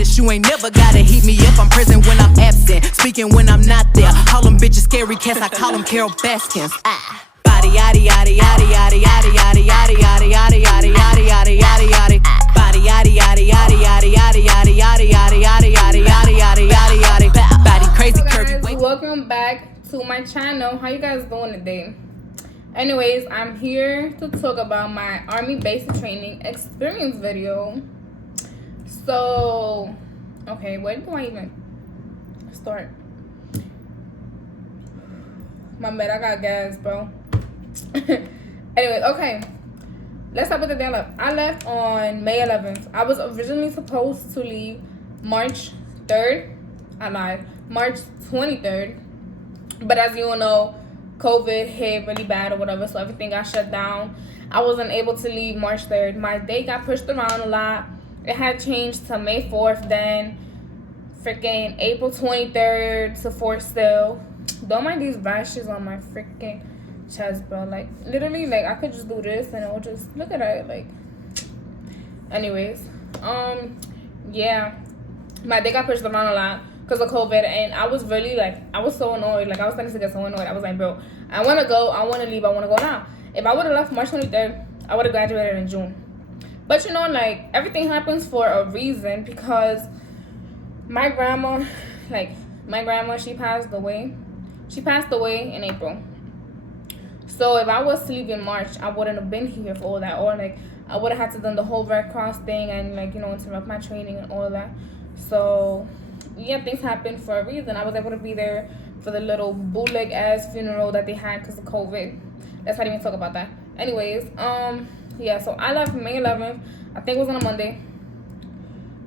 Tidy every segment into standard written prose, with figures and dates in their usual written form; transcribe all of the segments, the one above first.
hottest. You ain't never gotta heat me up. I'm present when I'm absent, speaking when I'm not there. Call them bitches scary cats, I call them Carol Baskins. Body yaddy yaddy yaddy yaddy yaddy yaddy yaddy yaddy yaddy yaddy yaddy yaddy yaddy yaddy. Body yaddy yaddy yaddy yaddy yaddy yaddy yaddy yaddy yaddy yaddy yaddy yaddy yaddy yaddy. Body crazy curvy. Welcome back to my channel. How you guys doing today? Anyways, I'm here to talk about my Army basic training experience video. So, okay, where do I even start? My bad, I got gas, bro. Anyways, okay. Let's start with the day I left. I left on May 11th. I was originally supposed to leave March 3rd. I lied. March 23rd. But as you all know, COVID hit really bad or whatever, so everything got shut down. I wasn't able to leave March 3rd. My date got pushed around a lot. It had changed to May 4th, then freaking April 23rd to 4th still. Don't mind these rashes on my freaking chest, bro. Like, literally, like, I could just do this and it would just, look at it, like. Anyways, yeah. My date got pushed around a lot because of COVID, and I was really, like, I was so annoyed. Like, I was starting to get so annoyed. I was like, bro, I want to go, I want to leave, I want to go now. If I would have left March 23rd, I would have graduated in June. But, you know, like, everything happens for a reason, because my grandma, she passed away. She passed away in April. So if I was to leave in March, I wouldn't have been here for all that. Or, like, I would have had to done the whole Red Cross thing and, like, you know, interrupt my training and all that. So, yeah, things happen for a reason. I was able to be there for the little bootleg-ass funeral that they had because of COVID. Let's not even talk about that. Anyways, yeah, so I left May 11th. I think it was on a Monday.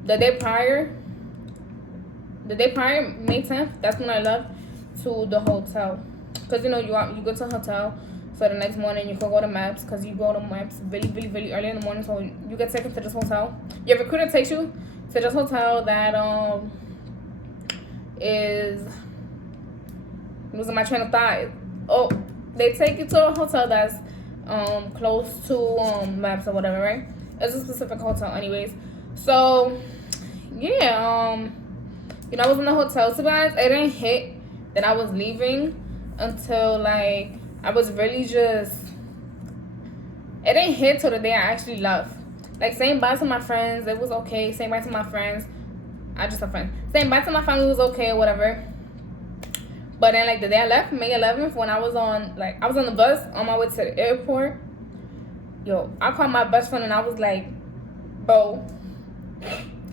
The day prior, May 10th, that's when I left to the hotel. Because, you know, you go to a hotel, so the next morning you can go to Maps, because you go to Maps really, really, really early in the morning, so you get taken to this hotel. Your recruiter takes you to this hotel that is losing my train of thought. Oh, they take you to a hotel that's close to Maps or whatever, right? It's a specific hotel, anyways. So yeah, you know, I was in the hotel. To be honest, it didn't hit that I was leaving until, like, I was really just, it didn't hit till the day I actually left. Like, saying bye to my friends, it was okay. Saying bye to my friends, I just a friend. Saying bye to my family was okay or whatever. But then, like, the day I left, May 11th, when I was on the bus on my way to the airport, yo, I called my best friend and I was like, bro,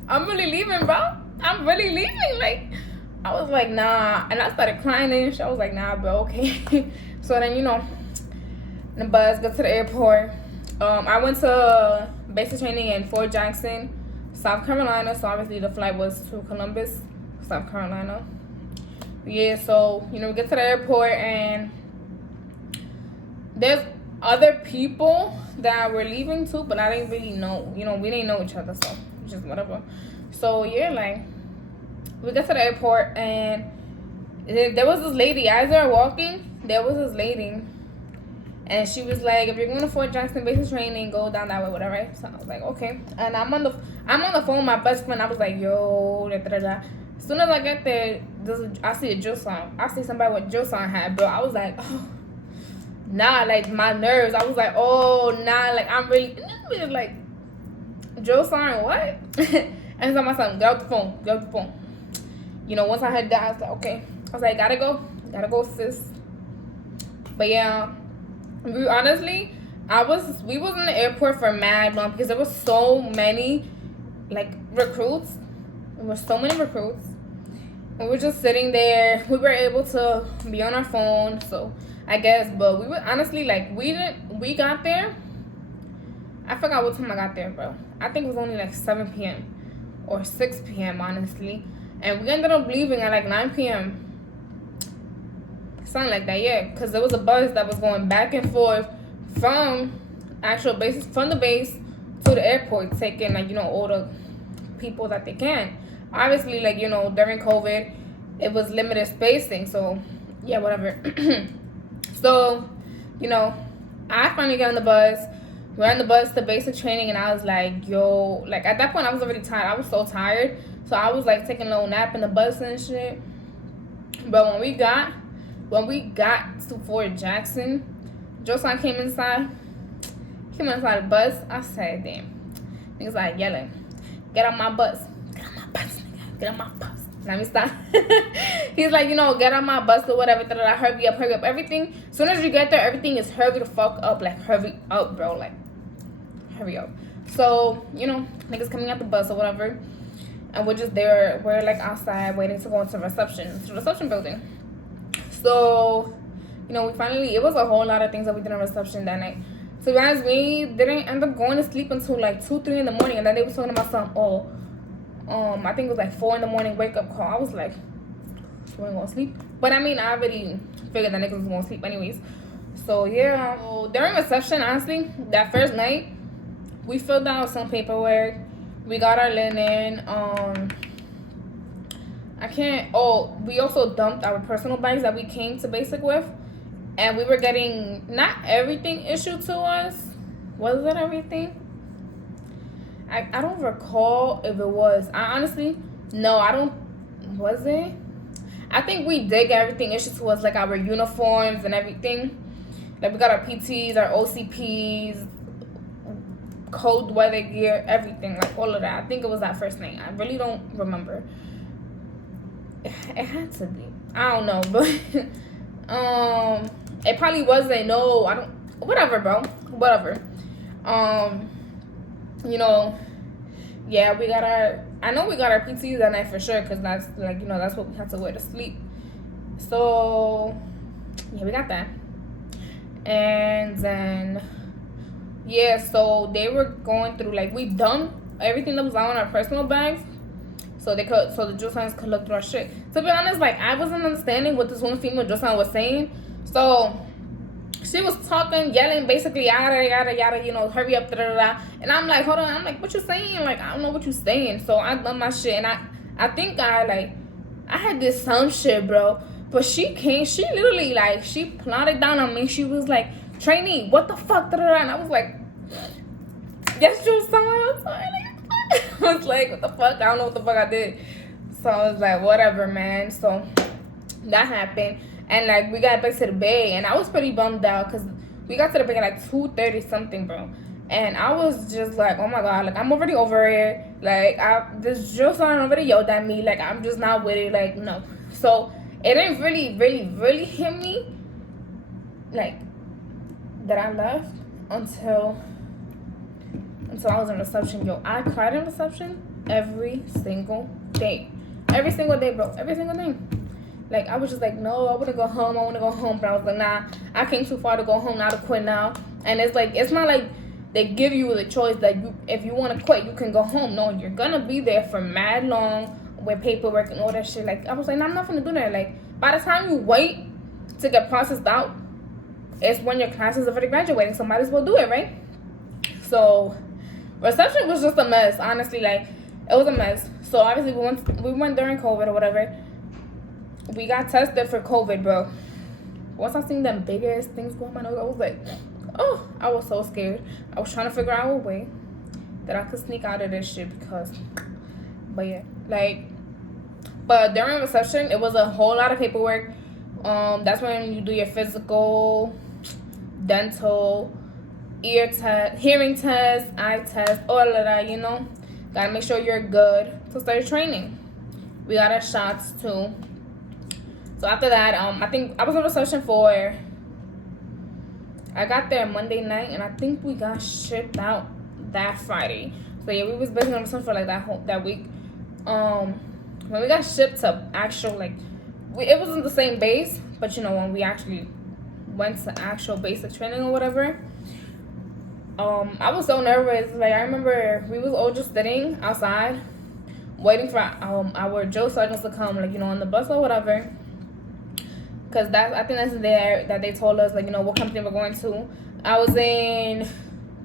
I'm really leaving, bro. I'm really leaving. Like, I was like, nah. And I started crying and shit. I was like, nah, bro, okay. So then, you know, the bus, go to the airport. I went to basic training in Fort Jackson, South Carolina. So obviously the flight was to Columbus, South Carolina. Yeah, so, you know, we get to the airport and there's other people that were leaving too, but I didn't really know. You know, we didn't know each other, so just whatever. So yeah, like, we got to the airport and there was this lady. As they were walking, there was this lady, and she was like, if you're going to Fort Jackson basic training, go down that way, whatever, right? So I was like, okay. And I'm on the phone with my best friend. I was like, yo, da, da, da. As soon as I get there, I see a drill song. I see somebody with drill song hat, bro. I was like, oh, nah, like, my nerves. I was like, oh, nah, like, I'm really like, drill song, what? And so my son, get out the phone. You know, once I heard that, I was like, okay. I was like, gotta go, sis. But yeah, we was in the airport for mad long because there was so many, like, recruits. There were so many recruits. We were just sitting there. We were able to be on our phone, so I guess. But we were honestly, like, we got there. I forgot what time I got there, bro. I think it was only like 7 p.m. or 6 p.m. honestly. And we ended up leaving at like 9 p.m. Something like that, yeah. Because there was a bus that was going back and forth from the base to the airport, taking, like, you know, all the people that they can. Obviously, like, you know, during COVID, it was limited spacing. So, yeah, whatever. So, you know, I finally got on the bus. We're on the bus to basic training, and I was like, yo, like, at that point, I was already tired. I was so tired. So I was like taking a little nap in the bus and shit. But when we got to Fort Jackson, Josan came inside the bus. I said, damn. Niggas like yelling, get on my bus. Get on my bus, nigga. Get on my bus. Let me stop. He's like, get on my bus or whatever. Hurry up. Everything. As soon as you get there, everything is hurry the fuck up. Like, hurry up, bro. Like, hurry up. So, niggas coming out the bus or whatever. And we're just there. We're like outside waiting to go into the reception building. So, we finally, it was a whole lot of things that we did in reception that night. So, guys, we didn't end up going to sleep until like 2, 3 in the morning. And then they were talking about something, I think it was like 4 in the morning wake up call. I was like, we ain't gonna sleep. But I mean, I already figured that niggas was gonna sleep anyways. So yeah. So during reception, honestly, that first night, we filled out some paperwork. We got our linen. We also dumped our personal bags that we came to basic with. And we were getting not everything issued to us. Was it everything? I don't recall if it was. I don't. Was it? I think we did get everything issued to us, like our uniforms and everything. Like we got our PTs, our OCPs, cold weather gear, everything, like all of that. I think it was that first night. I really don't remember. It had to be. I don't know, but it probably wasn't. No, I don't. Whatever, bro. Whatever. Yeah, we got our PTs that night for sure, because that's like, that's what we had to wear to sleep. So yeah, we got that. And then so they were going through, like, we dumped everything that was on our personal bags so the Josan could look through our shit. To be honest, like, I wasn't understanding what this one female Josan was saying. So she was talking, yelling, basically, yada, yada, yada, hurry up, da-da-da. And I'm like, hold on. I'm like, what you saying? Like, I don't know what you saying. So I done my shit. And I think I had this some shit, bro. But she literally, like, she plotted down on me. She was like, trainee, what the fuck, da-da-da. And I was like, yes, you saw it. I was like, what the fuck? I don't know what the fuck I did. So I was like, whatever, man. So that happened. And, like, we got back to the bay, and I was pretty bummed out because we got to the bay at, like, 2:30 something, bro. And I was just like, oh, my God. Like, I'm already over it. Like, this Josan already yelled at me. Like, I'm just not with it. Like, no. So it didn't really, really, really hit me, like, that I left until I was in reception. Yo, I cried in reception every single day. Every single day, bro. Every single day. Like, I was just like, no, I want to go home. But I was like, nah, I came too far to go home, now to quit now. And it's like, it's not like they give you the choice that if you want to quit, you can go home. No, you're going to be there for mad long with paperwork and all that shit. Like, I was like, nah, I'm not going to do that. Like, by the time you wait to get processed out, it's when your class is already graduating. So might as well do it, right? So reception was just a mess, honestly. Like, it was a mess. So obviously we went during COVID or whatever. We got tested for COVID, bro. Once I seen them big ass things go on my nose, I was like, oh, I was so scared. I was trying to figure out a way that I could sneak out of this shit but yeah, like, but during reception, it was a whole lot of paperwork. That's when you do your physical, dental, ear test, hearing test, eye test, all of that, Gotta make sure you're good to start training. We got our shots too. So after that, I think I was on reception I got there Monday night, and I think we got shipped out that Friday. So yeah, we was busy on reception for like that week. When we got shipped to actual, like, it wasn't the same base, but when we actually went to actual basic training or whatever, I was so nervous. Like, I remember we was all just sitting outside waiting for our drill sergeants to come, like, on the bus or whatever. Because I think that's there that they told us, like, what company we're going to. I was in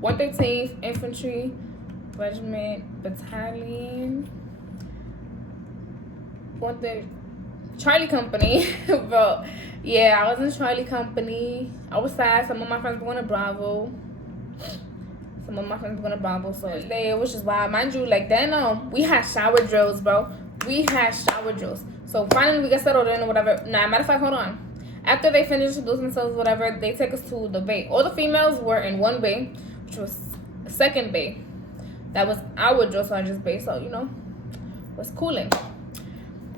113th Infantry Regiment Battalion. Charlie Company. Bro, yeah, I was in Charlie Company. I was sad. Some of my friends were going to Bravo. Some of my friends were gonna Bible, so it was just wild. Mind you, like then we had shower drills, bro. We had shower drills. So finally we got settled in or whatever. Nah, matter of fact, hold on. After they finished introducing themselves, whatever, they take us to the bay. All the females were in one bay, which was the second bay. That was our drill sergeant's bay, so was cooling.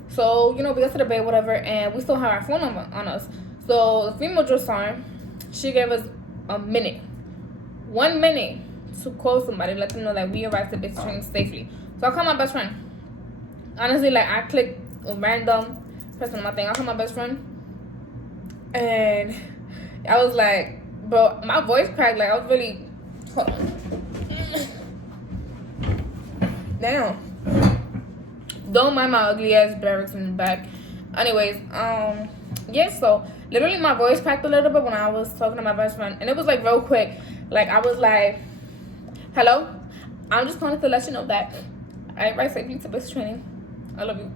So we got to the bay, whatever, and we still have our phone number on us. So the female drill sergeant, she gave us a minute, 1 minute to call somebody, let them know that we arrived at basic training safely. So I called my best friend. Honestly, like I clicked a random person on my thing. I called my best friend, and I was like, bro, my voice cracked. Like I was really, hold on. Damn. Don't mind my ugly ass barracks in the back. Anyways, yeah, so literally my voice cracked a little bit when I was talking to my best friend, and it was like real quick. Like I was like, hello, I'm just calling to let you know that I arrived safely to basic training. I love you.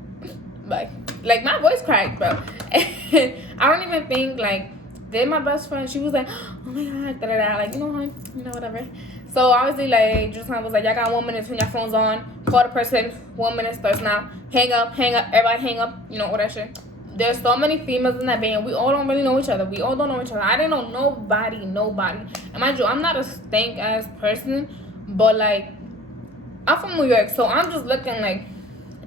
Bye. Like my voice cracked, bro. And I don't even think like then my best friend, she was like, oh my god, da da da, like whatever. So obviously like just was like, y'all got 1 minute to turn your phones on, call the person, 1 minute starts now, hang up, everybody hang up, all that shit. There's so many females in that band, and we all don't really know each other. We all don't know each other. I didn't know nobody. And mind you, I'm not a stank ass person, but like I'm from New York, so I'm just looking like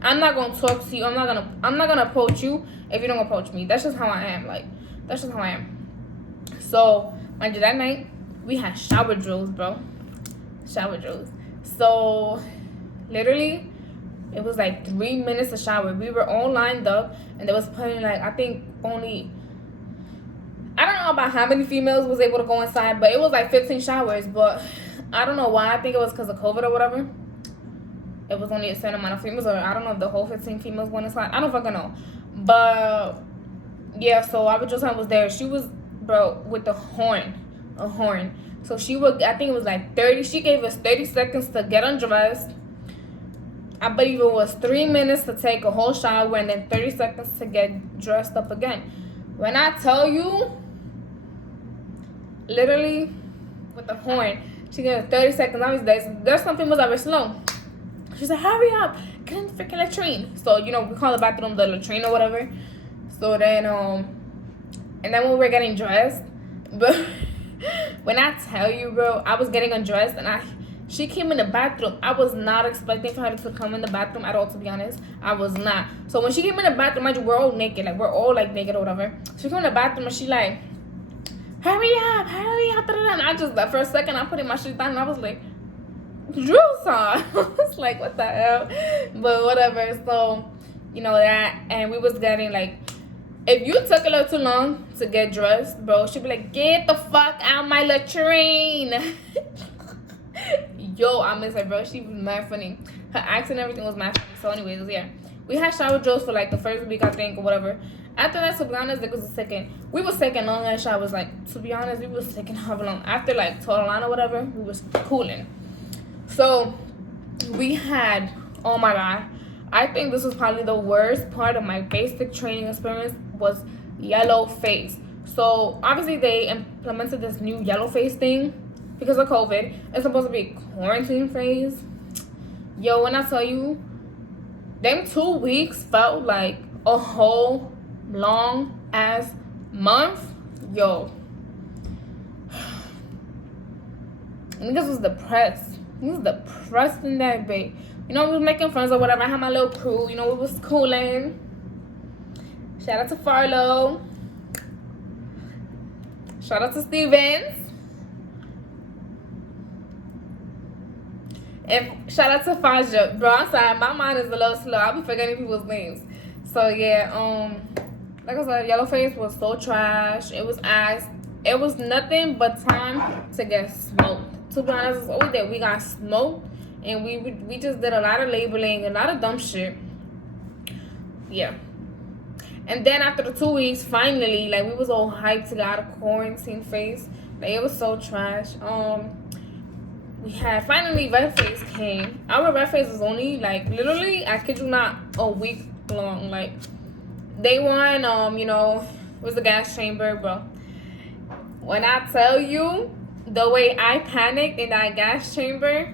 I'm not gonna talk to you. I'm not gonna approach you if you don't approach me. That's just how I am. Like that's just how I am. So mind you, that night we had shower drills, bro. Shower drills. So literally it was like 3 minutes to shower. We were all lined up, and there was plenty, like I think only, I don't know about how many females was able to go inside, but it was like 15 showers. But I don't know why. I think it was because of COVID or whatever. It was only a certain amount of females, or I don't know if the whole 15 females went inside. I don't fucking know. But yeah, so our drill sergeant was there. She was, bro, with a horn. So she would, I think it was like 30. She gave us 30 seconds to get undressed. I believe it was 3 minutes to take a whole shower, and then 30 seconds to get dressed up again. When I tell you, literally, with the horn, she gave us 30 seconds. Obviously, there's some females that were slow. She said, hurry up, get in the freaking latrine. So, we call the bathroom the latrine or whatever. So then, and then when we were getting dressed, but when I tell you, bro, I was getting undressed, and she came in the bathroom. I was not expecting for her to come in the bathroom at all, to be honest. I was not. So when she came in the bathroom, mind you, we're all naked. Like, we're all, like, naked or whatever. She came in the bathroom, and she, like, hurry up. And I just, for a second, I put in my shit down, and I was like, drill song. I was like, what the hell? But whatever. So, that. And we was getting, like, if you took a little too long to get dressed, bro, she'd be like, get the fuck out my latrine. Yo, I miss her, bro. She was mad funny. Her accent and everything was mad funny. So anyways, yeah. We had shower drills for like the first week, I think, or whatever. After that, to be honest, it was the second. We was taking long ass showers. Like, to be honest, we was taking how long. After like 12 line or whatever, we was cooling. So we had, oh my god, I think this was probably the worst part of my basic training experience was yellow face. So obviously they implemented this new yellow face thing because of COVID. It's supposed to be quarantine phase. Yo, when I tell you, them 2 weeks felt like a whole long ass month. Yo, niggas was depressed. He was depressed in that day. We was making friends or whatever. I had my little crew. We was cooling. Shout out to Farlow. Shout out to Stevens. And shout out to Faja. Bro, I'm sorry. My mind is a little slow. I'll be forgetting people's names. So, yeah. Like I said, Yellowface was so trash. It was ass. It was nothing but time to get smoked. To be honest, it's all we did. We got smoked. And we just did a lot of labeling, a lot of dumb shit. Yeah. And then after the 2 weeks, finally, like, we was all hyped to get out of quarantine phase. Like, it was so trash. We had, finally, Red Face came. Our Red Face was only, like, literally, I kid you not, a week long. Like, day one, was the gas chamber, bro. When I tell you, the way I panicked in that gas chamber,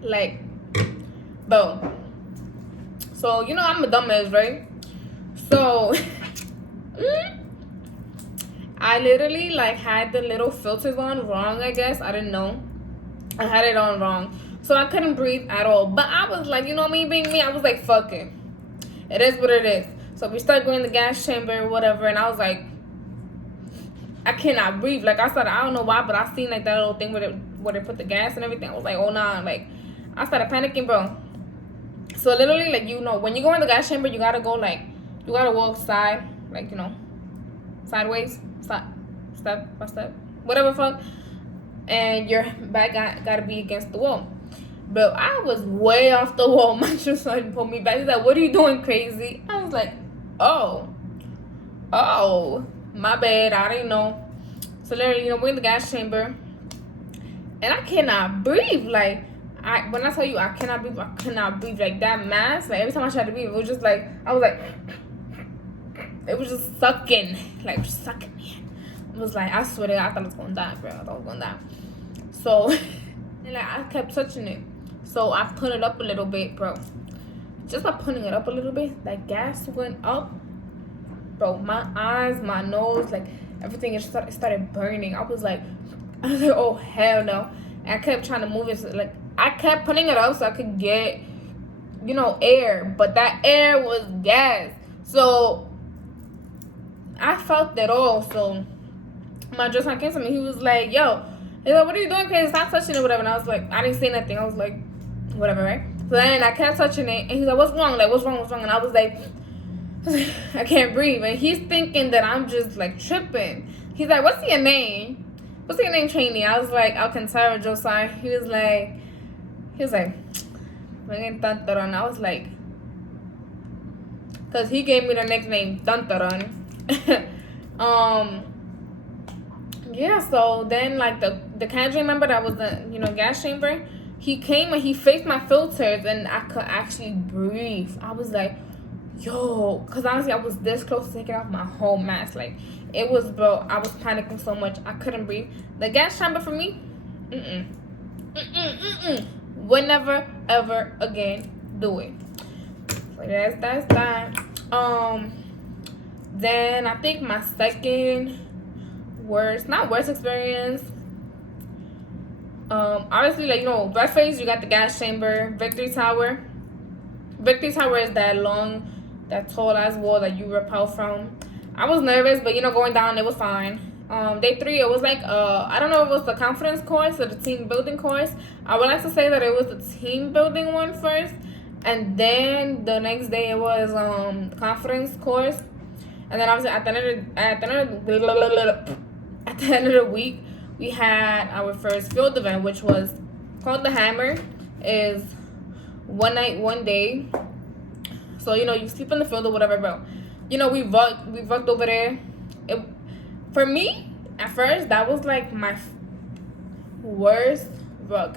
like, bro. So, you know, I'm a dumbass, right? So, I literally, like, had the little filters on wrong, I guess. I didn't know. I had it on wrong. So, I couldn't breathe at all. But I was like, you know, me being me, I was like, fuck it. It is what it is. So, we started going in the gas chamber or whatever. And I was like, I cannot breathe. Like, I started, I don't know why, but I seen, like, that little thing where they put the gas and everything. I was like, oh, nah. Like, I started panicking, bro. So, literally, like, you know, when you go in the gas chamber, you gotta go, like, you gotta walk side, like, you know, sideways, step by step, whatever fuck. And your back gotta be against the wall. But I was way off the wall. My insurance started to pull me back. He's like, what are you doing, crazy? I was like, oh, my bad. I didn't know. So, literally, you know, we're in the gas chamber. And I cannot breathe. Like, when I tell you I cannot breathe, like that mask, like every time I tried to breathe, it was just like, I was like, it was just sucking, like sucking me. It was like, I swear to God, I thought I was gonna die, bro. I thought I was gonna die. So, and like I kept touching it. So I put it up a little bit, bro. Just by putting it up a little bit, that gas went up, bro. My eyes, my nose, like everything, it started burning. I was like, oh hell no. And I kept trying to move it, so, like I kept putting it up so I could get, you know, air, but that air was gas. So I felt it all. So my dress man came to me. He was like, yo, he's like, what are you doing, crazy? Stop touching it, whatever. And I was like, I didn't say nothing. I was like, whatever, right? So then I kept touching it, and he's like, what's wrong? Like, what's wrong? And I was like, I can't breathe. And he's thinking that I'm just like tripping. He's like, what's your name? What's your name, Trini? I was like, Alcantara, Josiah. He was like, Tantaran. I was like, because he gave me the nickname Tantaran. Yeah, so then like the casual member that was the, you know, gas chamber, he came and he faced my filters and I could actually breathe. I was like, yo, because honestly I was this close to taking off my whole mask. Like, it was, bro, I was panicking so much I couldn't breathe. The gas chamber for me, would never ever again do it. So that's that. Then I think my second worst experience, obviously, like, you know, Redface, you got the gas chamber. Victory Tower is that tall ass wall that you rappel from. I was nervous, but you know, going down, it was fine. Day 3, it was like, I don't know if it was the confidence course or the team building course. I would like to say that it was the team building one first, and then the next day it was confidence course. And then obviously at the end of the week, we had our first field event, which was called the Hammer. Is one night, one day. So, you know, you sleep in the field or whatever, bro. You know, we worked over there. For me, at first, that was like my worst ruck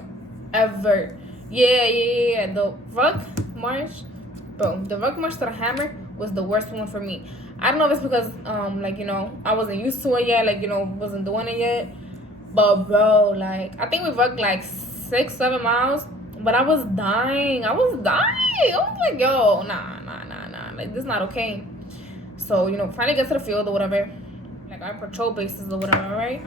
ever. Yeah. The ruck march, bro. The ruck march to the Hammer was the worst one for me. I don't know if it's because, like, you know, I wasn't used to it yet. Like, you know, wasn't doing it yet. But, bro, like, I think we worked like 6-7 miles. But I was dying. I was like, yo, nah. Like, this is not okay. So, you know, finally get to the field or whatever. Like, our patrol bases or whatever, right?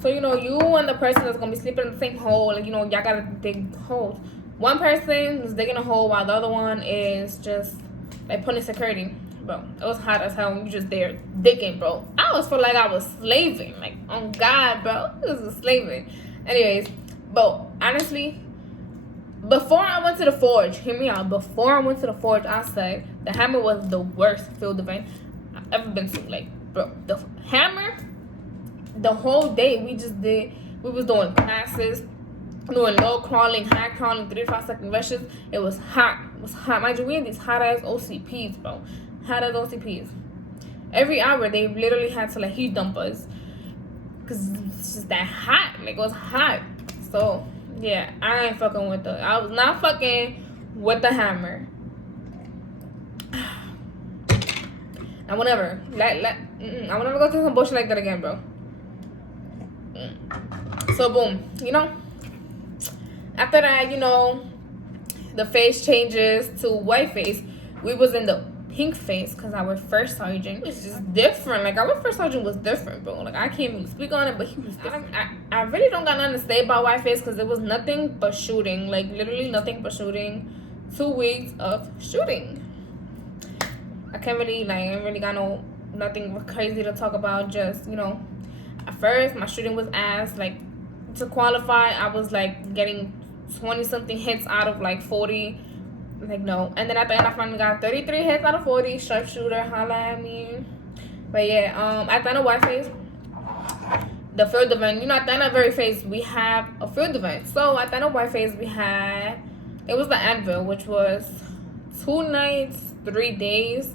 So, you know, you and the person that's going to be sleeping in the same hole, like, you know, y'all got to dig holes. One person is digging a hole while the other one is just, like, putting security. Bro, it was hot as hell when you just there digging, bro. I always felt like I was slaving. Like, oh, God, bro. It was slaving. Anyways, bro, honestly, before I went to the Forge, hear me out. Before I went to the Forge, I said the Hammer was the worst field event I've ever been to. Like, bro, the Hammer, the whole day we was doing classes, doing low crawling, high crawling, 3 to 5 second rushes. It was hot. Mind you, we had these hot ass OCPs, bro. Hot ass OCPs. Every hour they literally had to like heat dump us, cause it's just that hot. Like, it was hot. So yeah, I ain't fucking with I was not fucking with the Hammer. And whatever. I want to go through some bullshit like that again, bro. So boom, you know. After that, you know, the face changes to white face. We was in the pink face because our first sergeant was just different. Like, our first sergeant was different, bro. Like, I can't even speak on it, but he was different. I really don't got nothing to say about white face because it was nothing but shooting. Like, literally nothing but shooting. 2 weeks of shooting. I can't really, like, I ain't really got nothing crazy to talk about. Just, you know, at first, my shooting was ass. Like, to qualify, I was, like, getting 20-something hits out of, like, 40. Like, no. And then at the end, I finally got 33 hits out of 40. Sharpshooter, holla at me. But, yeah, at the end of white face, the field event, you know, at the end of every phase, we have a field event. So, at the end of white face, we had, it was the Anvil, which was 2 nights, 3 days.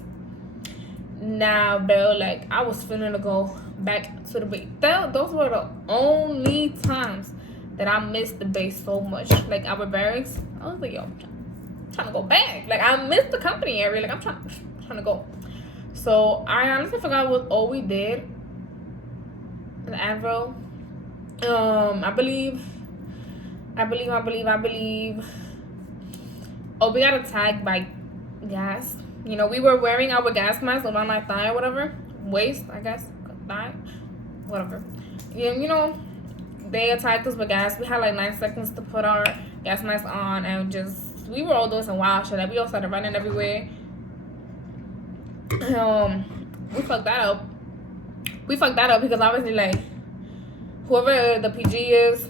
Now, bro, like, I was feeling to go back to the base. Those were the only times that I missed the base so much. Like, our barracks, I was like, yo, I'm trying to go back. Like, I missed the company area. Like, I'm trying to go. So, I honestly forgot what all we did. The Anvil. I believe. Oh, we got attacked by gas. You know, we were wearing our gas mask around my thigh or whatever. Waist, I guess. Thigh. Whatever. You know, they attacked us with gas. We had like 9 seconds to put our gas mask on and just, we were all doing some wild shit. Like, we all started running everywhere. We fucked that up. Because obviously, like, whoever the PG is,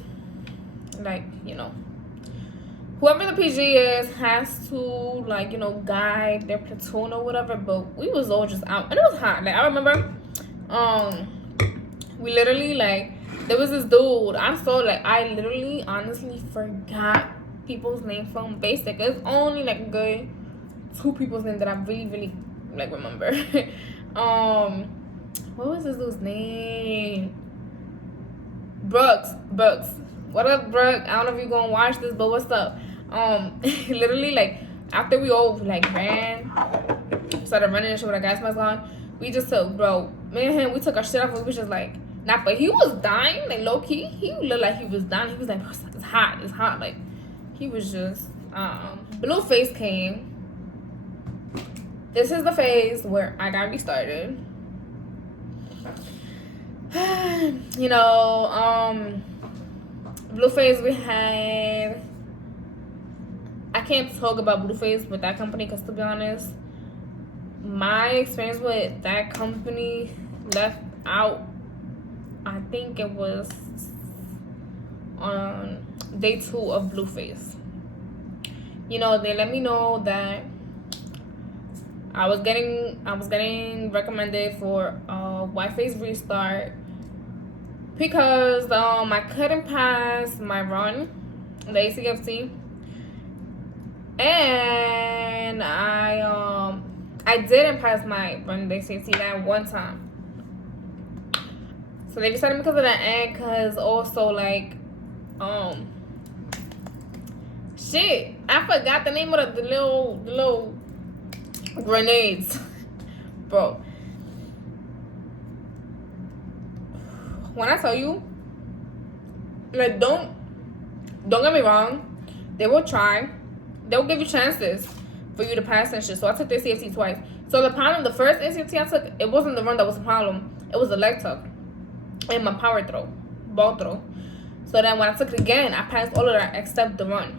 like, you know, whoever the PG is has to, like, you know, guide their platoon or whatever. But we was all just out, and it was hot. Like, I remember, we literally, like, there was this dude. I literally, honestly forgot people's name from basic. It's only like good 2 people's name that I really, really, like, remember. What was this dude's name? Brooks. What up, Brooke? I don't know if you're gonna watch this, but what's up? Literally, like, after we all, like, started running and shit with our gas mask on, we just took, bro, me and him, we took our shit off and we was just like, nah, but he was dying, like, low-key. He looked like he was dying. He was like, it's hot. Like, he was just, Blueface came. This is the phase where I got restarted. You know, Blueface, we had, I can't talk about Blueface with that company because, to be honest, my experience with that company left out, I think it was on day 2 of Blueface. You know, they let me know that I was getting recommended for a white face restart because I couldn't pass my run, the ACFT, and I didn't pass my run, the ACFT, that one time. So they decided because of that, and because also, like, shit, I forgot the name of the little grenades, bro. When I tell you, like, don't get me wrong, they will try, they'll give you chances for you to pass and shit. So I took the CFT twice. So the problem, the first CFT I took, it wasn't the run that was the problem, it was the leg tuck and my power throw, ball throw. So then when I took it again, I passed all of that except the run.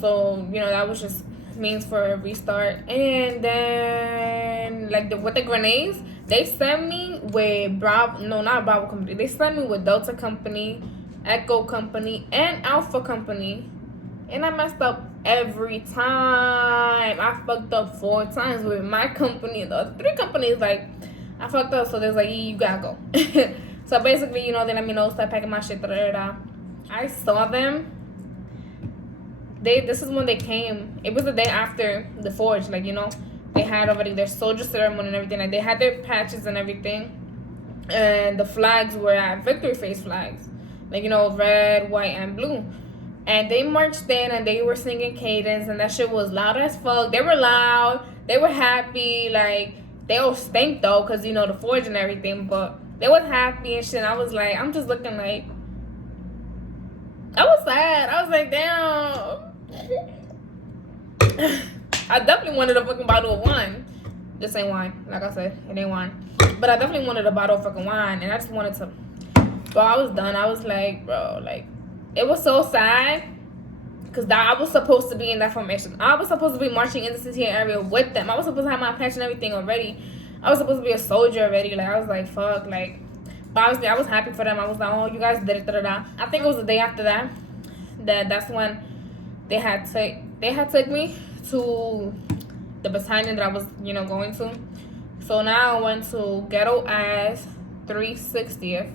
So, you know, that was just means for a restart. And then, like, with the grenades, they sent me with not Bravo Company. They sent me with Delta Company, Echo Company, and Alpha Company. And I messed up every time. I fucked up 4 times with my company. The other 3 companies, like, I fucked up. So there's like, you gotta go. So basically, you know, they let me know, start packing my shit. I saw them. This is when they came. It was the day after the Forge, like, you know, they had already their soldier ceremony and everything. Like, they had their patches and everything, and the flags were at victory face flags, like, you know, red, white, and blue. And they marched in and they were singing cadence, and that shit was loud as fuck. They were loud, they were happy, like, They all stink though, cause you know the forge and everything. But they was happy and shit. And I was like, I'm just looking like, I was sad. I was like, damn. I definitely wanted a fucking bottle of wine. This ain't wine, like I said, it ain't wine. But I definitely wanted a bottle of fucking wine, and I just wanted to. Bro, I was done. I was like, bro, like, it was so sad. Because I was supposed to be in that formation. I was supposed to be marching in the city area with them. I was supposed to have my patch and everything already. I was supposed to be a soldier already. Like, I was like, fuck. Like, but obviously, I was happy for them. I was like, oh, you guys did it. Da-da-da. I think it was the day after that. That's when they had took me to the battalion that I was, you know, going to. So now I went to Ghetto as 360th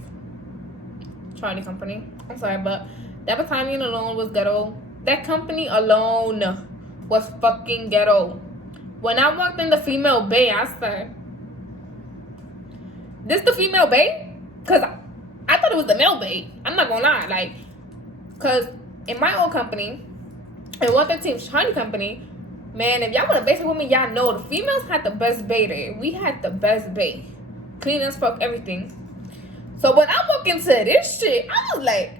Charlie Company. I'm sorry, but that battalion alone was ghetto. That company alone was fucking ghetto. When I walked in the female bay, I said, this the female bay? Because I thought it was the male bay. I'm not gonna lie. Like, because in my old company, in 113 Charlie Company, man, if y'all want to basic with me, y'all know the females had the best bay there. We had the best bay. Clean as fuck, everything. So when I walk into this shit, I was like,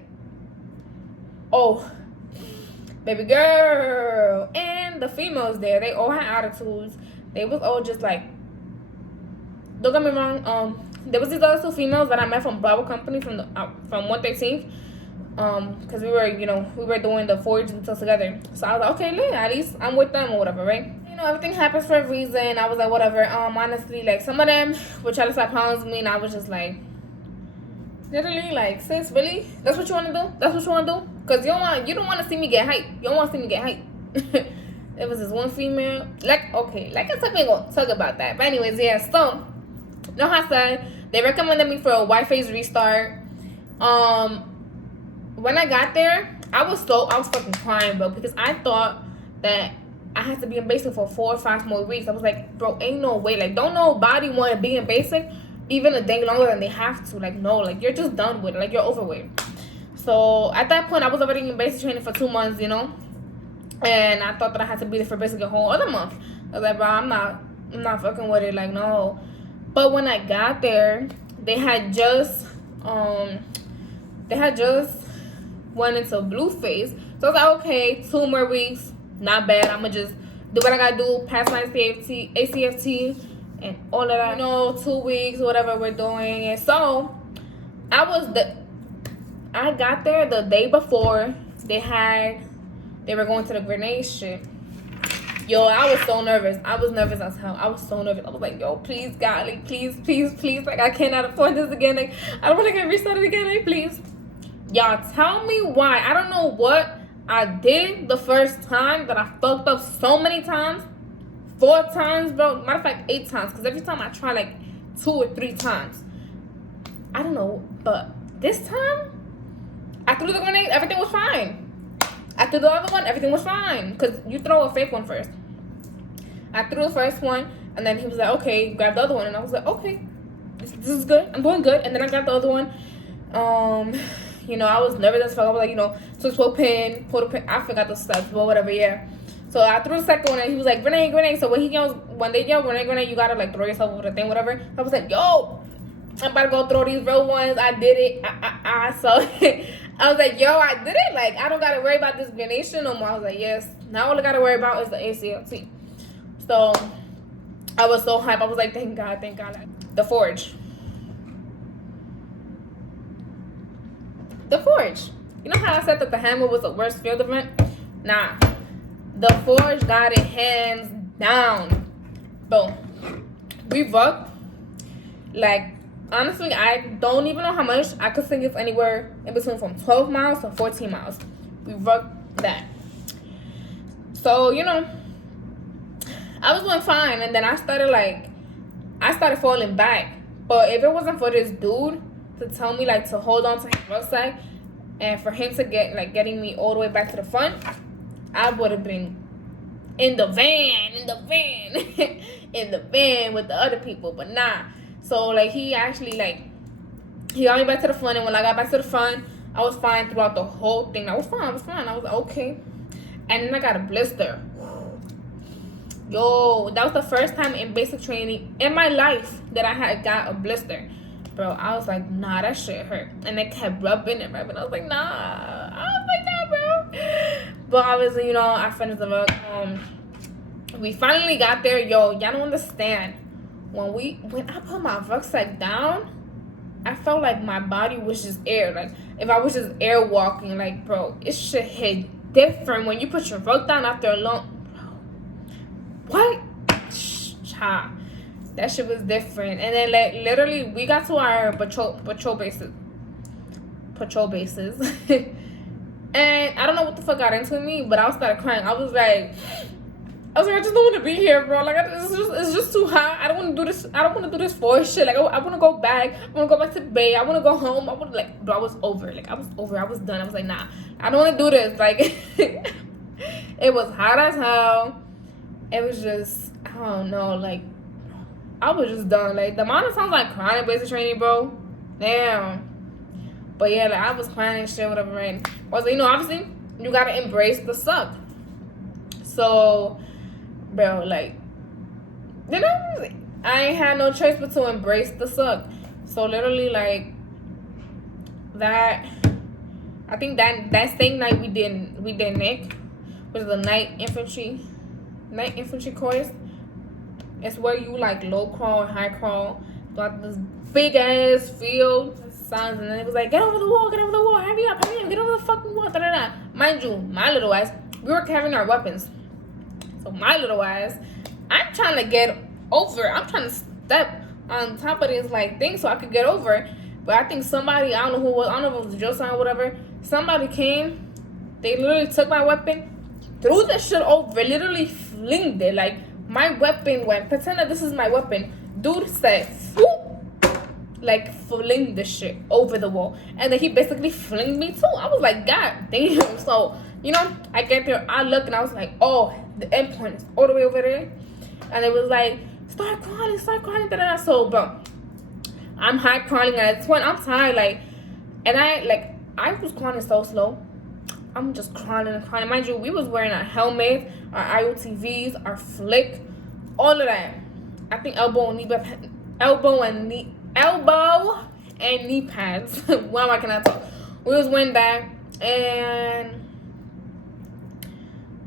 oh, baby girl. And the females there, they all had attitudes. They was all just like, don't get me wrong, there was these other two females that I met from Bravo Company from 113th. Because we were doing the forage and stuff together. So I was like, okay, look, at least I'm with them or whatever, right? You know, everything happens for a reason. I was like, whatever. Honestly, like, some of them would try to stop problems with me, and I was just like, literally, like, sis, really? That's what you want to do? That's what you want to do? Because you don't want to see me get hype. You don't want to see me get hype. There was this one female, like, okay, like I said, we gonna talk about that. But anyways, yeah, so, you know how I said, they recommended me for a white phase restart. When I got there, I was fucking crying, bro, because I thought that I had to be in basic for 4 or 5 more weeks. I was like, bro, ain't no way. Like, don't nobody want to be in basic even a day longer than they have to. Like, no, like, you're just done with it. Like, you're over with it. So, at that point, I was already in basic training for 2 months, you know? And I thought that I had to be there for basically a whole other month. I was like, bro, I'm not fucking with it. Like, no. But when I got there, they had just went into blue phase. So I was like, okay, 2 more weeks, not bad. I'ma just do what I gotta do, pass my ACFT, and all of that. You know, 2 weeks, whatever we're doing. And so I got there the day before they were going to the grenade shit. Yo, I was so nervous. I was nervous as hell. I was so nervous. I was like, yo, please, God, like, please, please, please. Like, I cannot afford this again. Like, I don't want to get restarted again. Like, please. Y'all, tell me why. I don't know what I did the first time that I fucked up so many times. 4 times, bro. Matter of fact, 8 times. Because every time I try, like, 2 or 3 times. I don't know. But this time, I threw the grenade. Everything was fine. I threw the other one. Everything was fine. Because you throw a fake one first. I threw the first one. And then he was like, okay, grab the other one. And I was like, okay. This is good. I'm doing good. And then I grabbed the other one. You know, I was nervous as fuck. I was like, you know, switch to a pin, pull the pin. I forgot the steps, but whatever, yeah. So I threw the second one, and he was like, grenade, grenade. So when they yell grenade, grenade, you gotta, like, throw yourself over the thing, whatever. So I was like, yo, I'm about to go throw these real ones. I did it. So I was like, yo, I did it. Like, I don't gotta worry about this grenade shit no more. I was like, yes. Now all I gotta worry about is the ACLT. So I was so hyped. I was like, thank God, thank God. The forge. The forge. You know how I said that the hammer was the worst field event? Nah. The forge got it hands down. Boom. We rocked. Like, honestly, I don't even know how much. I could think it's anywhere in between from 12 miles to 14 miles. We rocked that. So, you know, I was doing fine. And then I started falling back. But if it wasn't for this dude to tell me, like, to hold on to his rucksack and for him to getting me all the way back to the front, I would have been in the van in the van with the other people. But nah. So, like, he actually, like, he got me back to the front. And when I got back to the front, I was fine throughout the whole thing. I was fine. I was like, okay. And then I got a blister. Yo, that was the first time in basic training in my life that I had got a blister. Bro, I was like, nah, that shit hurt. And they kept rubbing and rubbing. I was like, nah. I was like, nah, bro. But obviously, you know, I finished the vlog. We finally got there. Yo, y'all don't understand. When I put my rucksack down, I felt like my body was just air. Like, if I was just air walking, like, bro, it should hit different when you put your ruck down after a long... What? Cha. That shit was different. And then, like, literally, we got to our patrol bases. And I don't know what the fuck got into me, but I started crying. I was like, I just don't want to be here, bro. Like, it's just too hot. I don't want to do this. I don't want to do this for shit. Like, I want to go back. I want to go back to Bay. I want to go home. I want to, like, bro, I was over. Like, I was over. I was done. I was like, nah, I don't want to do this. Like, it was hot as hell. It was just, I don't know, like, I was just done. Like, the amount of times like crying in basic training, bro. Damn. But yeah, like, I was crying and shit, whatever, right? Also, you know, obviously, you gotta embrace the suck. So, bro, like, you know, I ain't had no choice but to embrace the suck. So literally, like, that, I think that same night we did Nick, which is the night infantry course. It's where you like low crawl, high crawl, throughout this big ass field. Signs, and then it was like, get over the wall, hurry up, get over the fucking wall, da-da-da. Mind you, my little ass, we were carrying our weapons. So my little ass, I'm trying to get over. I'm trying to step on top of this like thing so I could get over. But I think somebody, I don't know who it was, I don't know if it was Joe or whatever. Somebody came, they literally took my weapon, threw the shit over, literally flinged it. Like, my weapon went, pretend that this is my weapon. Dude said, whoop, like, fling the shit over the wall. And then he basically flinged me too. I was like, God damn. So, you know, I get there, I look, and I was like, oh, the end point is all the way over there. And it was like, start crawling, da-da-da. So, bro, I'm high crawling at this point. I'm tired, like, and I was crawling so slow. I'm just crawling and crawling. Mind you, we was wearing our helmets, our IOTVs, our flick, all of that. I think elbow and knee pads. Why am I cannot talk? We was wearing that, and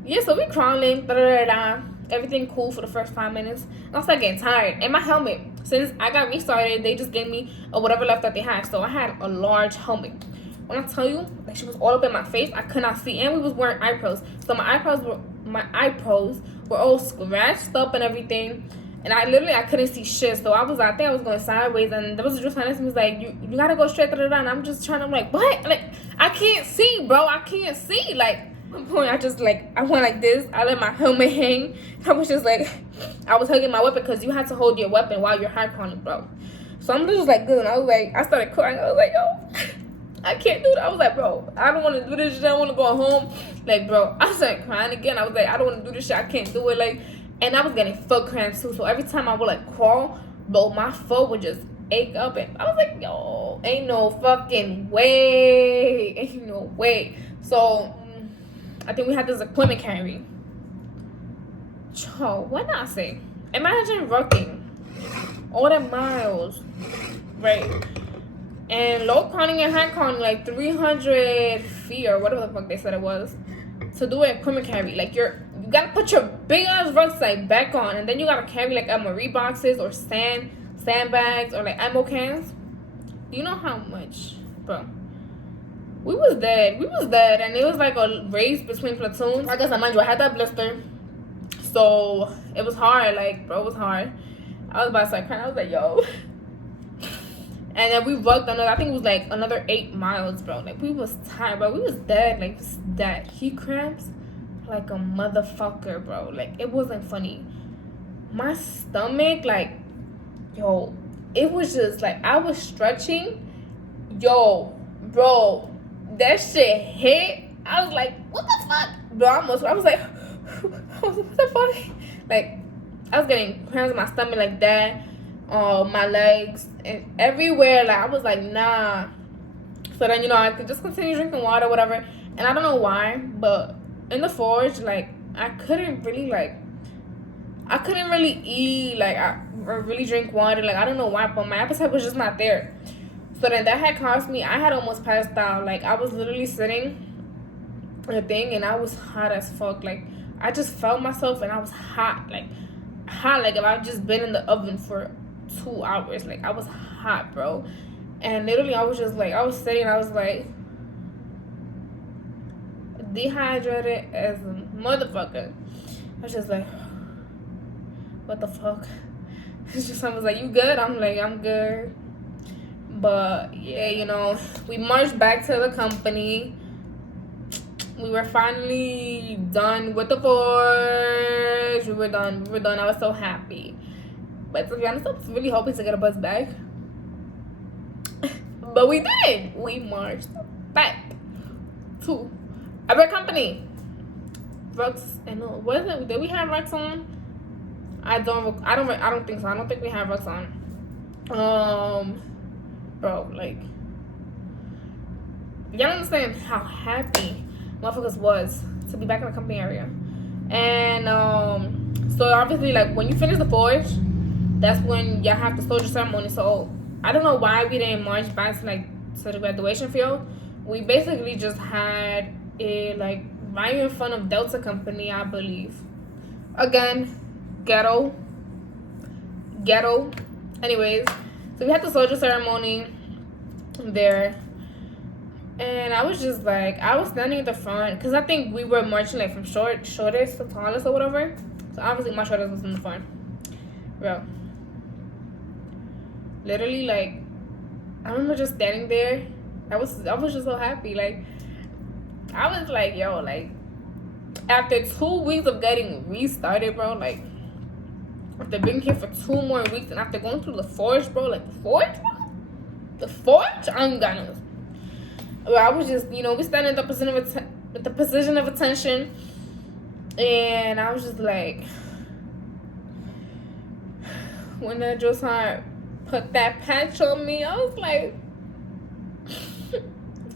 yeah, so we crawling, da-da-da-da. Everything cool for the first 5 minutes. I was like getting tired. And my helmet, since I got restarted, they just gave me whatever left that they had. So I had a large helmet. When I tell you that she was all up in my face, I could not see. And we was wearing eye pros. So my eye pros were all scratched up and everything. And I couldn't see shit. So I think I was going sideways. And there was just next to me was like, you gotta go straight to the down. I'm just trying to, like, what? Like, I can't see, bro. I can't see. Like, at one point, I went like this. I let my helmet hang. I was just like, I was hugging my weapon because you had to hold your weapon while you're high crawling, bro. So I'm just like, good. And I was like, I started crying. I was like, yo, I can't do that. I was like, bro, I don't want to do this shit. I don't want to go home. Like, bro, I started crying again. I was like, I don't want to do this shit. I can't do it. Like, and I was getting foot cramps too. So every time I would like crawl, bro, my foot would just ache up. And I was like, yo, ain't no fucking way. Ain't no way. So I think we had this equipment carry. What did I say? Imagine working all the miles, right? And low crawling and high crawling like 300 feet or whatever the fuck they said it was to do an equipment carry. Like, you gotta put your big ass rucksack back on, and then you gotta carry like MRE boxes or sandbags or like ammo cans. Do you know how much, bro? We was dead, and it was like a race between platoons. I guess I mind you, I had that blister, so it was hard. Like, bro, it was hard. I was about to start crying. I was like, yo. And then we walked another, I think it was like another 8 miles, bro. Like, we was tired, bro. We was dead, like, dead. Heat cramps like a motherfucker, bro. Like, it wasn't funny. My stomach, like, yo, it was just like, I was stretching. Yo, bro, that shit hit. I was like, what the fuck? Bro, I was like, what the fuck? Like, I was getting cramps in my stomach like that. My legs and everywhere. Like, I was like, nah. So then, you know, I could just continue drinking water, whatever. And I don't know why, but in the forge, like, I couldn't really, like, I couldn't really eat, like, or really drink water. Like, I don't know why, but my appetite was just not there. So then that had caused me, I had almost passed out. Like, I was literally sitting in a thing, and I was hot as fuck. Like, I just felt myself, and I was hot. Like if I've just been in the oven for 2 hours. Like, I was hot, bro. And literally, I was just like, I was sitting, I was like, dehydrated as a motherfucker. I was just like, what the fuck? It's just, someone was like, you good? I'm like, I'm good. But yeah, you know, we marched back to the company. We were finally done with the forge. We were done. I was so happy. But to be honest, I was really hoping to get a bus back. But we did. We marched back to our company. Rex, and was it? Did we have Rex on? I don't think so. I don't think we have Rex on. Bro, like, y'all understand how happy motherfuckers was to be back in the company area. And so obviously, like, when you finish the forge, that's when y'all have the soldier ceremony. So I don't know why we didn't march back to the graduation field. We basically just had it like right in front of Delta Company, I believe. Again, ghetto. Anyways, so we had the soldier ceremony there. And I was just like, I was standing at the front because I think we were marching like from shortest to tallest or whatever. So obviously my shortest was in the front. Bro. Literally, like, I remember just standing there. I was just so happy. Like, I was like, yo, like, after 2 weeks of getting restarted, bro, like, after being here for 2 more weeks and after going through the forge, bro, like, the forge, I'm gonna. Well, I was just, you know, we standing in the position of attention, and I was just like, when that Josiah put that patch on me, I was like,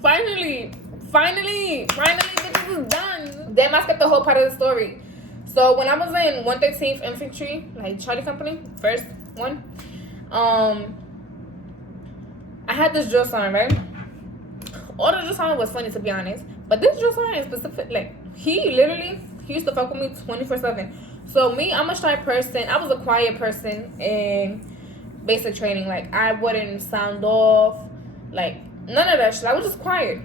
finally, this is done. Then I skipped the whole part of the story. So when I was in 113th Infantry, like Charlie Company, first one, I had this drill sergeant, right? All the drill sergeant was funny, to be honest, but this drill sergeant in specific, like, he used to fuck with me 24/7. So me, I'm a shy person. I was a quiet person in basic training. Like, I wouldn't sound off, like, none of that shit. I was just quiet.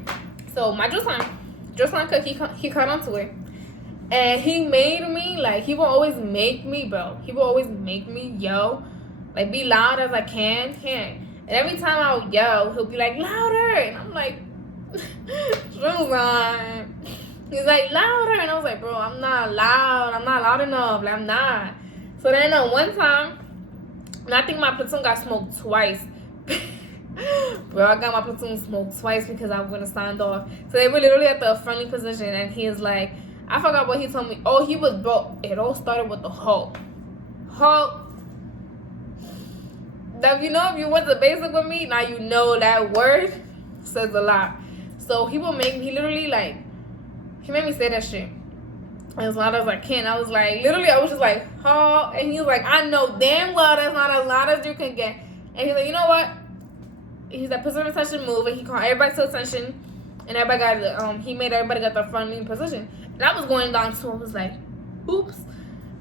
So my drill sergeant, he caught onto it. And he made me, like, he will always make me, bro. He will always make me yell, like, be loud as I can. And every time I would yell, he'll be like, louder. And I'm like, he's like, louder. And I was like, bro, I'm not loud. I'm not loud enough. Like, I'm not. So then one time, and I think my platoon got smoked twice. Bro, I got my platoon smoked twice because I wouldn't stand off. So they were literally at the friendly position, and he's like, I forgot what he told me. Oh, he was, bro, it all started with the Hulk. Now, you know, if you went to basic with me, now you know that word says a lot. So he literally, like, he made me say that shit as loud as I can. I was like, literally, I was just like, Hulk. And he was like, I know damn well that's not as loud as you can get. And he's like, you know what? He's like, position attention move. And he called everybody to attention. And everybody got, he made everybody get their friendly position. And I was going down too. I was like, oops.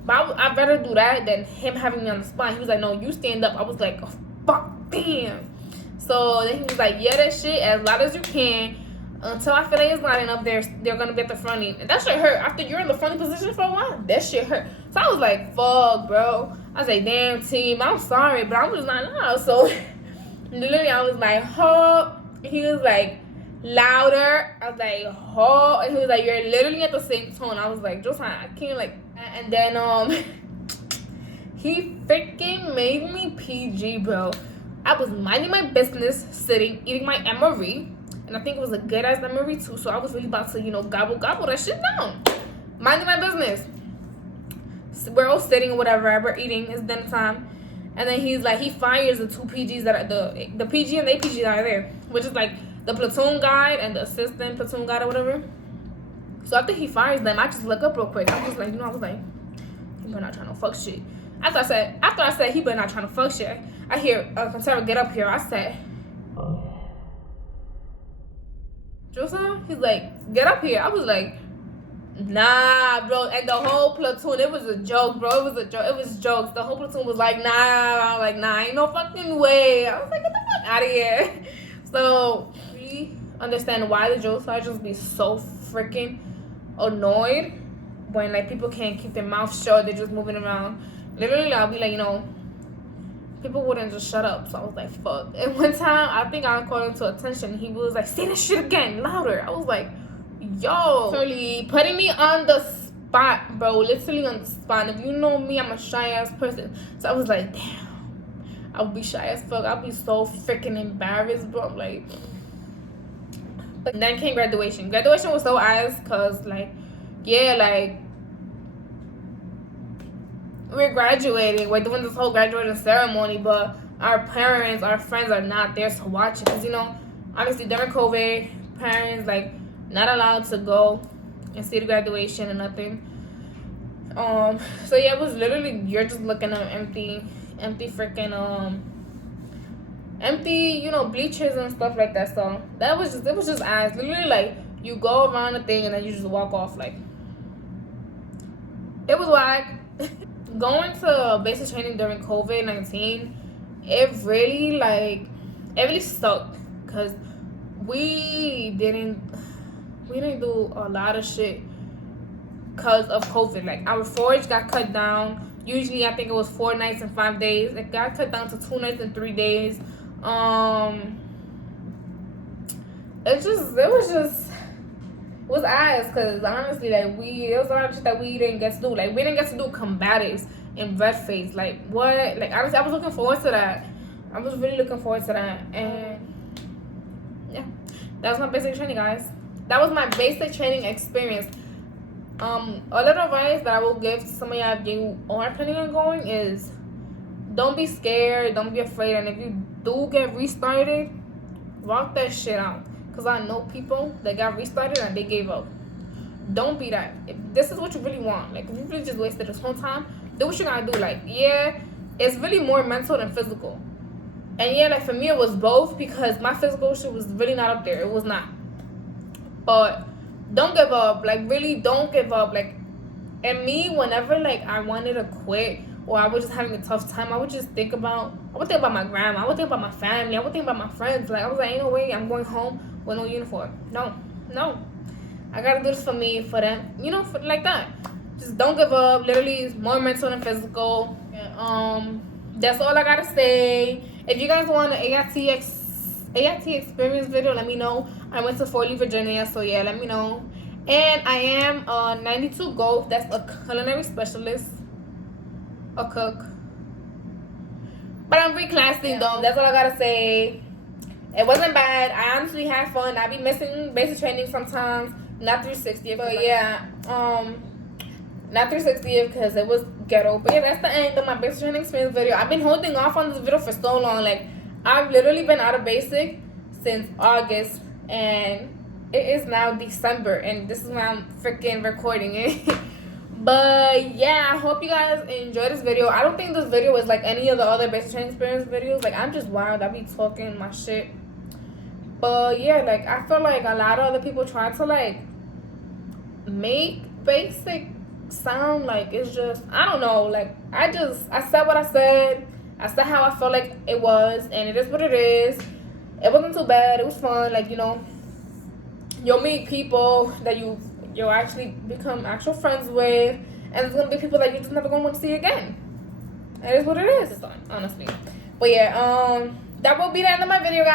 But I'd rather do that than him having me on the spot. He was like, no, you stand up. I was like, oh, fuck, damn. So then he was like, yeah, that shit as loud as you can. Until I feel like it's loud enough, they're going to be at the fronty. And that shit hurt. After you're in the fronty position for a while, that shit hurt. So I was like, fuck, bro. I was like, damn, team, I'm sorry, but I'm just not loud. So literally, I was like, oh. He was like, louder. I was like, oh. And he was like, you're literally at the same tone. I was like, Josiah, I can't, like. And then he freaking made me PG, bro. I was minding my business, sitting, eating my MRE. And I think it was a good ass MRE too. So I was really about to, you know, gobble that shit down. Minding my business. So we're all sitting or whatever. We're eating. It's dinner time. And then he's like, he fires the 2 PGs that are the PG and the APG that are there, which is like the platoon guide and the assistant platoon guide or whatever. So after he fires them, I just look up real quick. I was like, you know, I was like, he better not trying to fuck shit. After I said he better not trying to fuck shit, I hear Conserva get up here. I said, Joseph? He's like, get up here. I was like, nah, bro. And the whole platoon, it was a joke, bro. It was a joke. It was jokes. The whole platoon was like, nah. Like, nah, ain't no fucking way. I was like, get the fuck out of here. So we understand why the drill sergeants be so freaking annoyed when like people can't keep their mouth shut. They're just moving around. Literally, I'll be like, people wouldn't just shut up. So I was like, fuck. And one time, I think I called him to attention. He was like, say this shit again, louder. I was like, yo. Literally putting me on the spot, bro. Literally on the spot. And if you know me, I'm a shy-ass person. So I was like, damn. I would be shy as fuck. I'd be so freaking embarrassed, bro. I'm like... But then came graduation. Graduation was so ass because, like, yeah, like... We're graduating. We're doing this whole graduating ceremony, but our parents, our friends are not there to watch it. Because, obviously during COVID, parents, like, not allowed to go and see the graduation and nothing. So, yeah, it was literally, you're just looking at empty freaking, empty, bleachers and stuff like that. So, it was just ass. Literally, like, you go around the thing and then you just walk off, like, it was whack. Going to basic training during COVID-19, it really sucked because we didn't do a lot of shit because of COVID. Like, our forage got cut down. Usually, I think it was 4 nights and 5 days. It got cut down to 2 nights and 3 days. It was ass because honestly, like, there was a lot of shit that we didn't get to do. Like, we didn't get to do combatives in red face. Like, what? Like, honestly, I was looking forward to that. I was really looking forward to that. And yeah, that was my basic training, guys. That was my basic training experience. A little advice that I will give to some of y'all if you are planning on going is don't be scared, don't be afraid, and if you do get restarted, rock that shit out. Because I know people that got restarted and they gave up. Don't be that. If this is what you really want, like, if you really just wasted this whole time, do what you gotta do. Like, yeah, it's really more mental than physical. And yeah, like, for me, it was both because my physical shit was really not up there. It was not. But don't give up. Like, really, don't give up. Like, and me, whenever, like, I wanted to quit or I was just having a tough time, I would think about my grandma. I would think about my family. I would think about my friends. Like, I was like, ain't no way I'm going home with no uniform. No. I gotta do this for me, for them. Like that. Just don't give up. Literally, it's more mental than physical. That's all I gotta say. If you guys want an AIT experience video, let me know. I went to Fort Lee, Virginia, so yeah, let me know. And I am a 92 Gold. That's a culinary specialist, a cook. But I'm reclassing though. That's all I gotta say. It wasn't bad. I honestly had fun. I be missing basic training sometimes. Not 360th, but yeah, not 360th because it was ghetto. But yeah, that's the end of my basic training experience video. I've been holding off on this video for so long. Like, I've literally been out of basic since August, and it is now December, and this is when I'm freaking recording it. But yeah, I hope you guys enjoyed this video. I don't think this video is like any of the other basic training experience videos. Like, I'm just wild. I be talking my shit. But yeah, like, I feel like a lot of other people try to like make basic sound like it's just, I don't know, like, I said what I said. I said how I felt like it was, and it is what it is. It wasn't too bad. It was fun. Like, you'll meet people that you'll actually become actual friends with, and there's gonna be people that you're just never gonna want to see again. It is what it is, honestly. But yeah, that will be the end of my video, guys.